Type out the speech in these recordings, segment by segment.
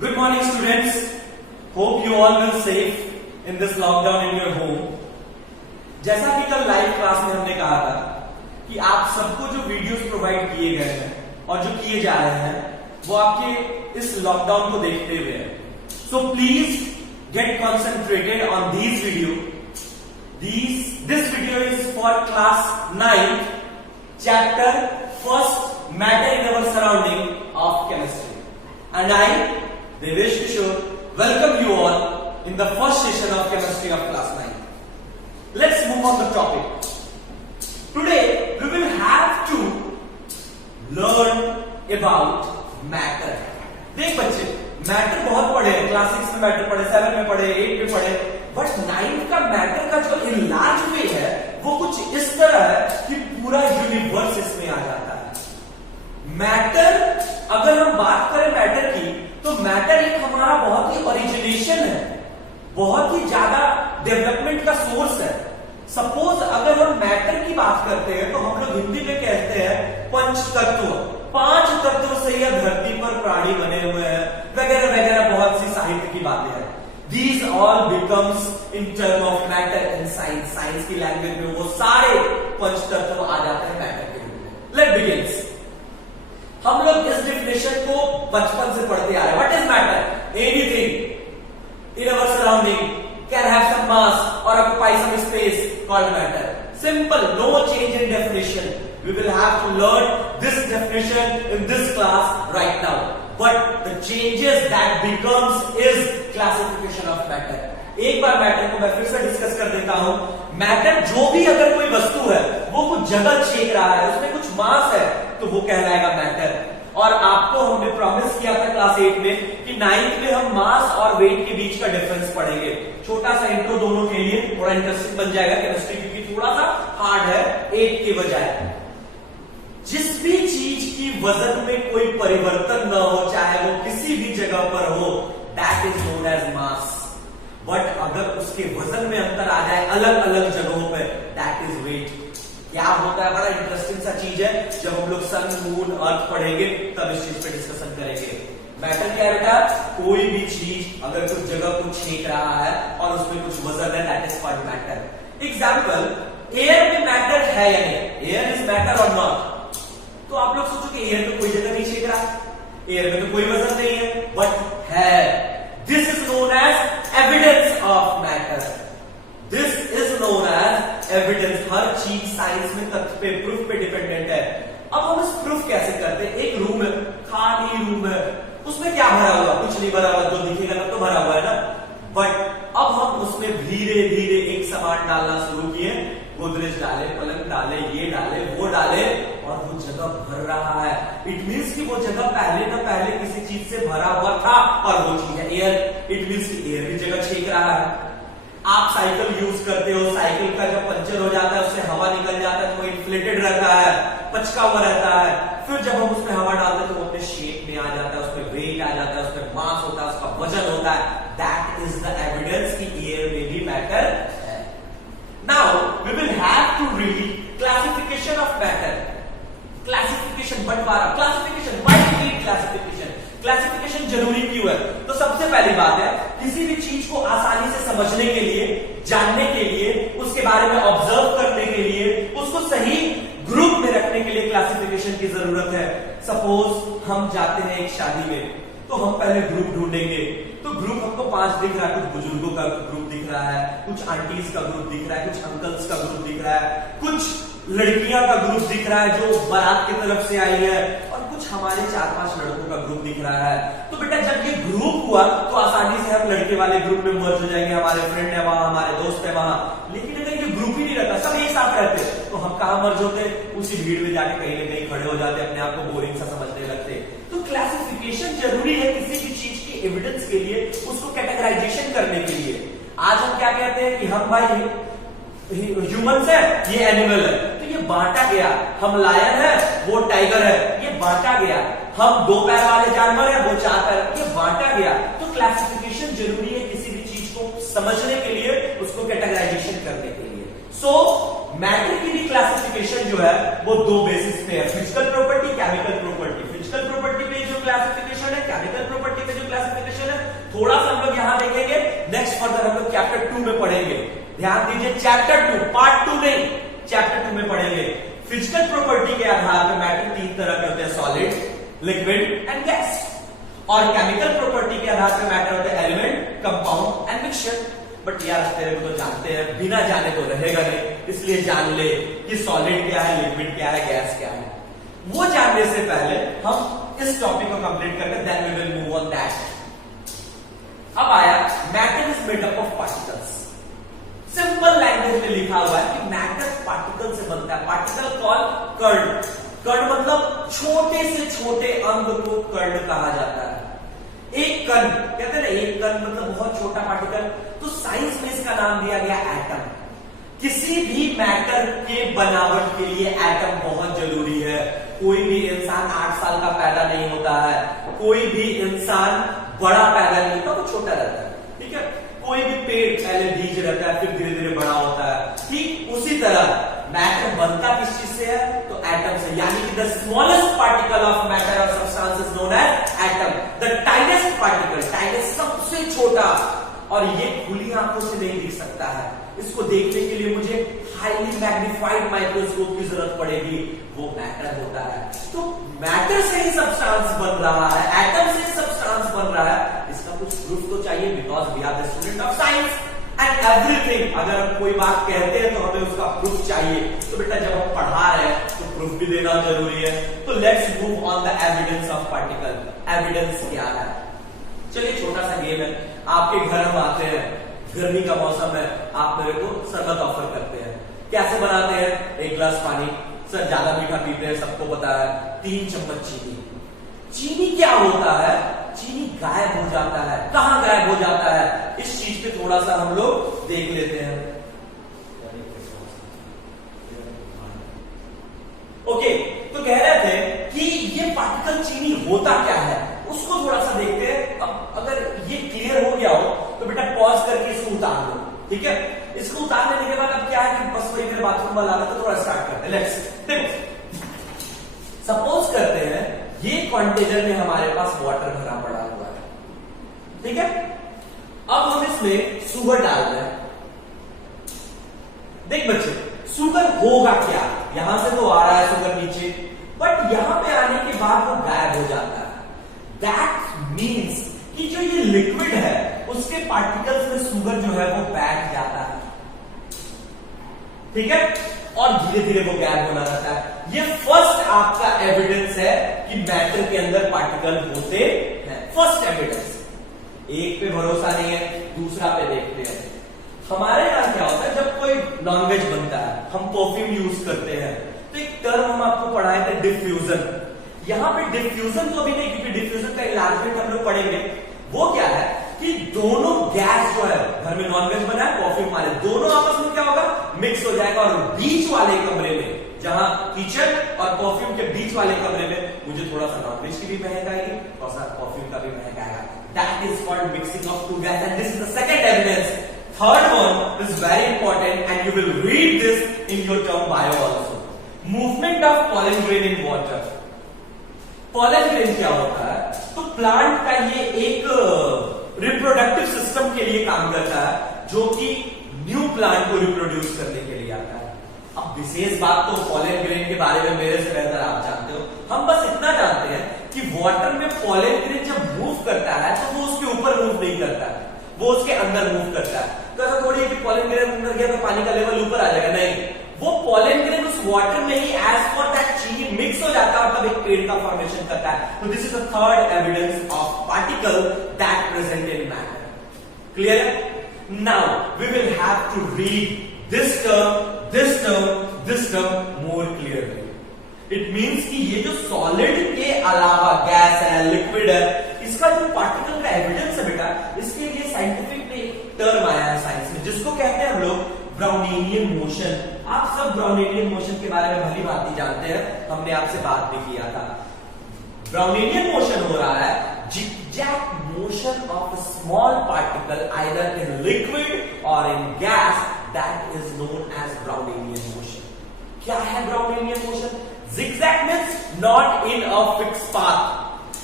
Good morning, students. Hope you all will safe in this lockdown in your home. जैसा कि कल live class में हमने कहा था कि आप सबको जो वीडियोस प्रोवाइड किए गए हैं और जो किए जा रहे हैं वो आपके इस लॉकडाउन को देखते हुए है. So please get concentrated on these video. This video is for class 9, chapter first, matter in our surrounding of chemistry. And I, Devesh Kishore, welcome you all in the first session of chemistry of class 9. Let's move on the topic. Today we will have to learn about matter. देख बच्चे, matter बहुत पढ़े, class 6 में matter पढ़े, 7 में पढ़े, 8 में पढ़े, बट 9 का मैटर का जो इनलार्ज वे है वो कुछ इस तरह है कि पूरा यूनिवर्स इसमें आ जाता है. मैटर, अगर हम बात करें मैटर की, तो मैटर एक हमारा बहुत ही ओरिजिनेशन है, बहुत ही ज्यादा डेवलपमेंट का सोर्स है. सपोज अगर हम मैटर की बात करते हैं तो हम लोग हिंदी में कहते हैं पंच तत्व. 5 तत्व से यह धरती पर प्राणी बने हुए हैं, वगैरह वगैरह बहुत सी साहित्य की बातें हैं. These all becomes in term of matter in science. Science की लैंग्वेज में वो सारे पंच तत्व आ जाते हैं मैटर के रूप में. Let's begin. हम लोग इस डेफिनेशन को बचपन से पढ़ते आ रहे हैं. What is matter? Anything in our surrounding can have some mass or occupy some space called matter. Simple, no change in definition. We will have to learn this definition in this class right now. But the changes that becomes is classification of matter. एक बार matter को मैं फिर से discuss कर देता हूं. Matter जो भी अगर कोई वस्तु है वो कुछ जगह छेक रहा है, उसमें कुछ मास है, तो वो कहलाएगा मैटर. और आपको हमने प्रॉमिस किया था क्लास 8 में कि 9th में हम मास और वेट के बीच का डिफरेंस पढ़ेंगे. छोटा सा इंट्रो दोनों के लिए, थोड़ा इंटरेस्टिंग बन जाएगा केमिस्ट्री, क्योंकि थोड़ा सा हार्ड है 8 के बजाय. जिस भी चीज की वजन में कोई परिवर्तन न हो, चाहे वो किसी भी जगह पर हो, that is known as mass. But अगर उसके वजन में अंतर आ जाए अलग अलग जगहों पे, दैट इज वेट. क्या होता है, बड़ा इंटरेस्टिंग सा चीज है. जब हम लोग सन, मून, अर्थ पढ़ेंगे तब इस चीज पे डिस्कशन करेंगे. मैटर क्या है बेटा? कोई भी चीज अगर कुछ जगह को छेक रहा है और उसमें कुछ वजन है, that is called matter. Example, air में मैटर है या नहीं? एयर इज मैटर और नॉट? तो आप लोग सोचो कि एयर तो कोई जगह नहीं छेक रहा, एयर में तो कोई वजन नहीं है, बट है. This is known as evidence of matter. This is known as evidence. हर चीज साइंस में तथ्य पे, प्रूफ पे डिपेंडेंट है. अब हम इस प्रूफ कैसे करते हैं? एक रूम है, खाली रूम है, उसमें क्या भरा हुआ? कुछ नहीं भरा हुआ, जो दिखेगा ना तो भरा हुआ है ना. बट अब हम उसमें धीरे धीरे एक सामान डालना शुरू किए. गोदरेज डाले, पलंग डाले, ये डाले, वो डाले, और वो जगह भर रहा है. इट मीन्स कि वो जगह पहले ना पहले किसी चीज से भरा हुआ था, और वो चीज है एयर. इट मीन्स कि एयर भी जगह छेक रहा है. आप साइकिल यूज करते हो, साइकिल का जब पंचर हो जाता है उससे हवा निकल जाता है तो वो इन्फ्लेटेड रहता है, पचका हुआ रहता है. फिर जब हम उसमें हवा डालते हैं तो वो अपने शेप में आ जाता है, उसमें वेट आ जाता है, उसमें मास होता है, उसका वजन होता है. दैट इज द एविडेंस कि एयर में भी मैटर है. Now we will have to read classification of matter. Classification, बंटवारा, classification. Why we need classification? Classification जरूरी क्यों है? तो सबसे पहली बात है, किसी भी चीज को आसानी से समझने के लिए, जानने के लिए, उसके बारे में ऑब्जर्व करने के लिए, उसको सही ग्रुप में रखने के लिए क्लासिफिकेशन की जरूरत है. सपोज हम जाते हैं एक शादी में, तो हम पहले ग्रुप ढूंढेंगे. तो ग्रुप हमको 5 दिख रहा है. कुछ बुजुर्गों का ग्रुप दिख रहा है, कुछ आंटीज का ग्रुप दिख रहा है, कुछ अंकल्स का ग्रुप दिख रहा है, कुछ लड़कियां का ग्रुप दिख रहा है जो बारात की तरफ से आई है, और कुछ हमारे 4-5 लड़कों का ग्रुप दिख रहा है. तो बेटा जब ये ग्रुप हुआ तो आसानी से हम लड़के वाले ग्रुप में मर्ज हो जाएंगे. हमारे फ्रेंड है वहां, हमारे दोस्त है वहां. लेकिन अगर ये ग्रुप ही नहीं रहता, सब एक साथ रहते, तो हम कहां मर्ज होते? उसी भीड़ में जाके कहीं ना कहीं खड़े हो जाते, अपने आप को बोरिंग सा समझने लगते. तो क्लासिफिकेशन जरूरी है किसी भी चीज की एविडेंस के लिए, उसको कैटेगराइजेशन करने के लिए. आज हम क्या कहते हैं कि हम भाई ह्यूमंस है, ये एनिमल है, तो ये बांटा गया. हम लायन है, वो टाइगर है, ये बांटा गया. हम 2 पैर वाले जानवर है, वो 4 पैर, ये बांटा गया. तो क्लासिफिकेशन जरूरी है किसी भी चीज को समझने के लिए, उसको कैटेगराइजेशन करने के लिए. सो मैटर की भी क्लासिफिकेशन जो है वो 2 बेसिस पे है. Physical property, chemical property. Physical property पे जो क्लासिफिकेशन है, केमिकल प्रॉपर्टी का जो क्लासिफिकेशन है, थोड़ा सा हम लोग यहां देखेंगे। नेक्स्ट फर्दर हम लोग चैप्टर 2 में पढ़ेंगे। ध्यान दीजिए, चैप्टर 2 पार्ट 2 नहीं, चैप्टर 2 में पढ़ेंगे। फिजिकल प्रॉपर्टी के आधार पर मैटर 3 तरह के होते हैं, सॉलिड, लिक्विड एंड गैस। और केमिकल प्रॉपर्टी के आधार पर मैटर होते हैं element, compound and mixture. But यार तेरे को तो जानते हैं, बिना जाने तो रहेगा नहीं, इसलिए जान ले कि सॉलिड क्या है, लिक्विड क्या है, गैस क्या है। वो जानने से पहले हम इस टॉपिक को कंप्लीट करके then we will move on that. अब आया matter is made up of particles. Simple language में लिखा हुआ है कि मैटर पार्टिकल से बनता है। पार्टिकल कॉल कर्ण। कर्ण मतलब छोटे से छोटे अंग को कर्ण कहा जाता है। एक कण कहते हैं ना, एक कण मतलब बहुत छोटा पार्टिकल, तो साइंस में इसका नाम दिया गया एटम। किसी भी मैटर के बनावट के लिए एटम बहुत जरूरी है। कोई भी इंसान 8 साल का पैदा नहीं होता है, कोई भी इंसान बड़ा पैदा नहीं होता, वो छोटा रहता है, ठीक है। कोई भी पेड़ पहले बीज रहता है, फिर धीरे धीरे बड़ा होता है, ठीक उसी तरह मैटर बनता किस चीज से है, तो एटम से। यानी कि the smallest particle of matter और substance is known as atom. The tiniest particle, tiniest सबसे छोटा, और ये खुली आंखों से नहीं दिख सकता है। इसको देखने के लिए मुझे हाईली मैग्नीफाइड माइक्रोस्कोप की जरूरत पड़ेगी, वो मैटर होता है। तो मैटर से ही सब्सटेंस बन रहा है, एटम से ही सब्सटेंस बन रहा है, इसका कुछ प्रूफ तो चाहिए, because we are the student of science and everything. अगर हम कोई बात कहते हैं तो हमें उसका प्रूफ चाहिए। तो बेटा जब हम पढ़ा रहे हैं तो प्रूफ भी देना जरूरी है। तो let's move on the evidence of particle. Evidence क्या है? चलिए छोटा सा गेम है। आपके घर हम आते हैं, गर्मी का मौसम है, आप मेरे को शरबत ऑफर करते हैं। कैसे बनाते हैं? 1 गिलास पानी, सर ज्यादा मीठा पीते हैं, सबको पता है, 3 चम्मच चीनी। चीनी क्या होता है? चीनी गायब हो जाता है। कहां गायब हो जाता है? इस चीज पे थोड़ा सा हम लोग देख लेते हैं। ओके, तो कह रहे थे कि ये पार्टिकल चीनी होता क्या है, उसको थोड़ा सा देखते हैं। अब अगर ये क्लियर हो गया हो तो बेटा पॉज करके इसको उतार लो, ठीक है। इसको उतार लेने के बाद अब क्या है कि बस वही मेरे बाथरूम वाला था, तो थोड़ा स्टार्ट करते हैं। लेट्स देखो, सपोज करते हैं ये कंटेनर में हमारे पास वाटर भरा पड़ा हुआ है, ठीक है। अब हम इसमें शुगर डाल रहे हैं। देख बच्चे, शुगर होगा क्या? यहां से तो आ रहा है शुगर नीचे, बट यहां पे आने के बाद वो गायब हो जाता है। दैट मीन्स कि जो ये लिक्विड है उसके पार्टिकल्स में शुगर जो है वो बैठ जाता है, ठीक है, और धीरे धीरे वो गायब होना रहता है। ये फर्स्ट आपका एविडेंस है कि मैटर के अंदर पार्टिकल होते हैं। First evidence. एक पे भरोसा नहीं है, दूसरा पे देखते हैं। हमारे यहां क्या होता है, जब कोई नॉनवेज बनता है, हम परफ्यूम यूज करते हैं, तो एक टर्म हम आपको पढ़ाए थे, डिफ्यूजन। यहां पे डिफ्यूजन तो भी नहीं, क्योंकि डिफ्यूजन का इलाजमेंट हम लोग पढ़ेंगे। वो क्या है कि दोनों गैस जो है, घर में नॉनवेज बना है, परफ्यूम वाले, दोनों आपस में क्या होगा, मिक्स हो जाएगा। और बीच वाले कमरे में, जहां किचन और परफ्यूम के बीच वाले कमरे में मुझे थोड़ा सा नॉनवेज की भी महक आएगी, थोड़ा सा परफ्यूम का भी महक आएगा। That is called mixing of two gas, and this is the second evidence. Third one is very important and you will read this in your term bio also. Movement of pollen grain in water. Pollen grain क्या होता है? तो plant का ये एक reproductive system के लिए काम करता है, जो कि न्यू प्लांट को रिप्रोड्यूस करने के लिए आता है। अब विशेष बात तो पॉलन ग्रेन के बारे में मेरे से बेहतर आप जानते हो। हम बस इतना जानते हैं कि वाटर में पॉलन ग्रेन जब मूव करता है तो वो उसके ऊपर मूव नहीं करता है, वो उसके अंदर मूव करता है। तो ऐसा थोड़ी है कि पॉलन ग्रेन अंदर गया तो पानी का लेवल ऊपर आ जाएगा, नहीं। वो पॉलन ग्रेन उस वाटर में ही एज पर दैट चीनी मिक्स हो जाता है और तब एक पेड़ का फॉर्मेशन करता है। तो this is the third evidence of particle that present in matter. Clear है? Now we will have to read this term more clearly. It means कि ये जो सॉलिड के अलावा गैस है, लिक्विड है, इसका जो पार्टिकल का एविडेंस है बेटा, इसके लिए साइंटिफिक में एक टर्म आया है साइंस में, जिसको कहते हैं हम लोग ब्राउनियन मोशन। आप सब ब्राउनियन मोशन के बारे में भली भांति जानते हैं, हमने आपसे बात भी किया था। ब्राउनियन मोशन हो रहा है zigzag motion of a small particle either in liquid or in gas, that is known as Brownelian motion. क्या है Brownelian motion? Zigzag means not in a fixed path.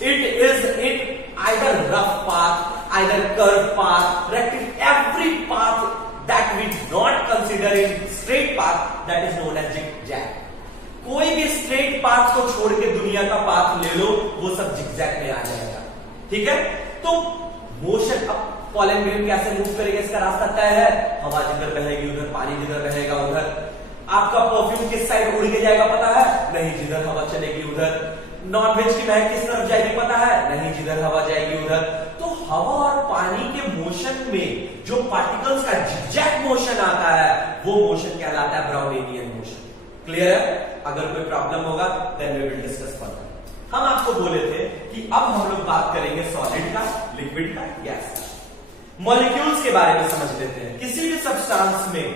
it either rough path, either curved path, every path that we not consider in straight path, that is known as zigzag. कोई भी straight path को छोड़ के दुनिया का path ले लो, वो सब जिगजैग में आ जाएगा। ठीक है, तो मोशन, अब पॉलन ग्रेन कैसे मूव करेगा, इसका रास्ता तय है। हवा जिधर बहेगी उधर, पानी जिधर बहेगा उधर। आपका परफ्यूम किस साइड उड़ के जाएगा पता है? नहीं, जिधर हवा चलेगी उधर। नॉनवेज की महक किस तरफ जाएगी पता है? नहीं, जिधर हवा जाएगी उधर। तो हवा और पानी के मोशन में जो पार्टिकल्स का जिगजैग मोशन आता है, वो मोशन कहलाता है ब्राउनियन मोशन। क्लियर है? अगर कोई प्रॉब्लम होगा then we will discuss further. हम आपको बोले थे कि अब हम लोग बात करेंगे सॉलिड का, लिक्विड का, गैस का। मॉलिक्यूल्स के बारे में समझ लेते हैं। किसी भी सब्सटेंस में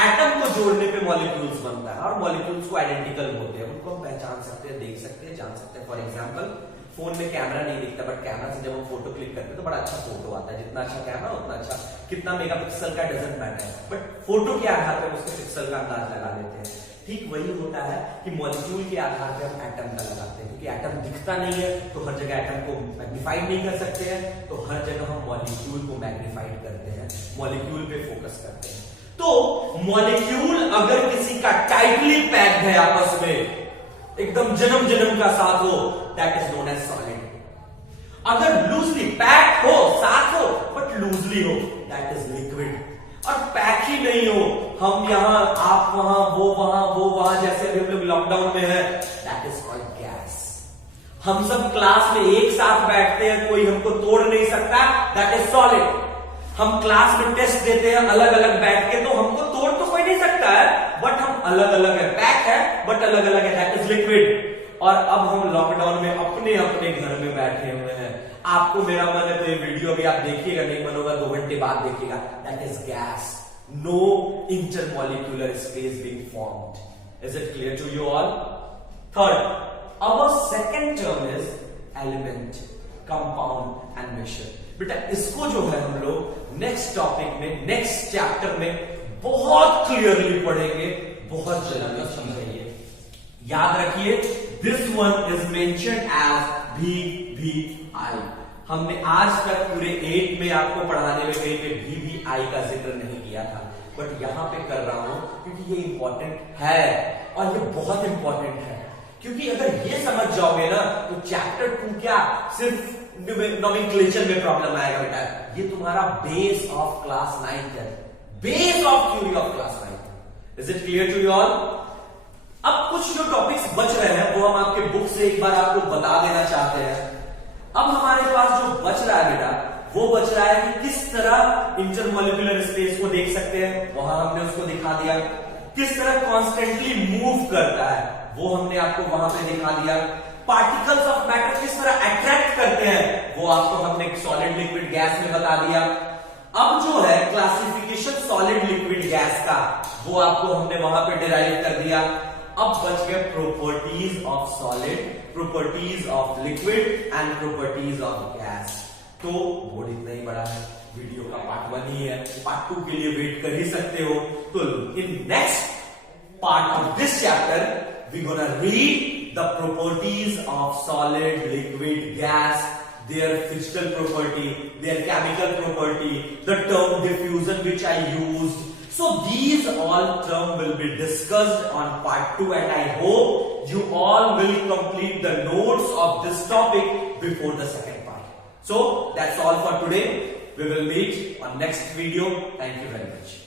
एटम को जोड़ने पे मॉलिक्यूल्स बनता है और मॉलिक्यूल्स को आइडेंटिकल होते हैं, उनको हम पहचान सकते हैं, देख सकते हैं, जान सकते हैं। फॉर एग्जांपल, फोन में कैमरा नहीं दिखता, बट कैमरा से जब हम फोटो क्लिक करते हैं तो बड़ा अच्छा फोटो आता है। जितना अच्छा कैमरा उतना अच्छा, कितना मेगापिक्सल का डजंट मैटर, बट फोटो के आधार पर उसके पिक्सल का अंदाज लगा लेते हैं। ठीक वही होता है कि मॉलिक्यूल के आधार पर हम एटम का लगाते हैं, क्योंकि एटम दिखता नहीं है तो हर जगह एटम को मैग्नीफाइड नहीं कर सकते हैं, तो हर जगह हम मॉलिक्यूल को मैग्नीफाइड करते हैं, मॉलिक्यूल पे फोकस करते हैं। तो मॉलिक्यूल अगर किसी का टाइटली पैक्ड है, आपस में एकदम जन्म जन्म का साथ हो, that is known as solid. अगर लूजली पैक हो, साथ हो बट लूजली हो, दैट इज लिक्विड। और पैक ही नहीं हो, हम यहां आप वहां वो वहां, जैसे अभी हम लोग लॉकडाउन में है, दैट इज कॉल्ड गैस। हम सब क्लास में एक साथ बैठते हैं, कोई हमको तोड़ नहीं सकता, दैट इज सॉलिड। हम क्लास में टेस्ट देते हैं अलग अलग बैठ के, तो हमको तोड़ तो कोई नहीं सकता है, बट हम अलग अलग है, पैक है बट अलग अलग है, दैट इज लिक्विड। और अब हम लॉकडाउन में अपने अपने घर में बैठे हुए हैं। आपको मेरा मन है तो ये वीडियो अभी आप देखिएगा, नहीं मन होगा 2 घंटे बाद देखिएगा, that is gas. No intermolecular space being formed. Is it clear to you all? Third, our second term is element, compound and mixture. बेटा इसको जो है हम लोग नेक्स्ट टॉपिक में, नेक्स्ट चैप्टर में बहुत क्लियरली पढ़ेंगे, बहुत जल्दी समझेंगे। याद रखिए, this one is mentioned as VVI। हमने आज तक पूरे 8 में आपको पढ़ाने में कहीं पे VVI का जिक्र नहीं किया था, बट यहां पे कर रहा हूं क्योंकि ये इंपॉर्टेंट है और ये बहुत इंपॉर्टेंट है। क्योंकि अगर ये समझ जाओगे ना तो चैप्टर 2 क्या सिर्फ नोमेनक्लेचर में प्रॉब्लम आएगा बेटा। ये तुम्हारा बेस ऑफ क्लास 9 है, base of theory of class 9। Is it clear to you all? अब कुछ जो टॉपिक्स बच रहे हैं वो हम आपके बुक से एक बार आपको बता देना चाहते हैं। अब हमारे पास जो बच रहा है बेटा, वो बच रहा है कि किस तरह इंटरमॉलिक्यूलर स्पेस को देख सकते हैं, वहां हमने उसको दिखा दिया। किस तरह कॉन्स्टेंटली मूव करता है, वो हमने आपको वहां पे दिखा दिया। पार्टिकल्स ऑफ मैटर किस तरह अट्रैक्ट करते हैं, वो आपको हमने सॉलिड लिक्विड गैस में बता दिया। अब जो है क्लासिफिकेशन सॉलिड लिक्विड गैस का, वो आपको हमने वहां पे डिराइव कर दिया। अब बच गए properties of solid, properties of liquid and properties of gas. तो बोर्ड इतना ही बड़ा है, वीडियो का पार्ट 1 ही है, पार्ट 2 के लिए वेट कर ही सकते हो। तो in next part of this chapter we gonna read the properties of solid, liquid, gas, their physical property, their chemical property, the term diffusion which I used. So these all terms will be discussed on part 2, and I hope you all will complete the notes of this topic before the second part. So that's all for today. We will meet on next video. Thank you very much.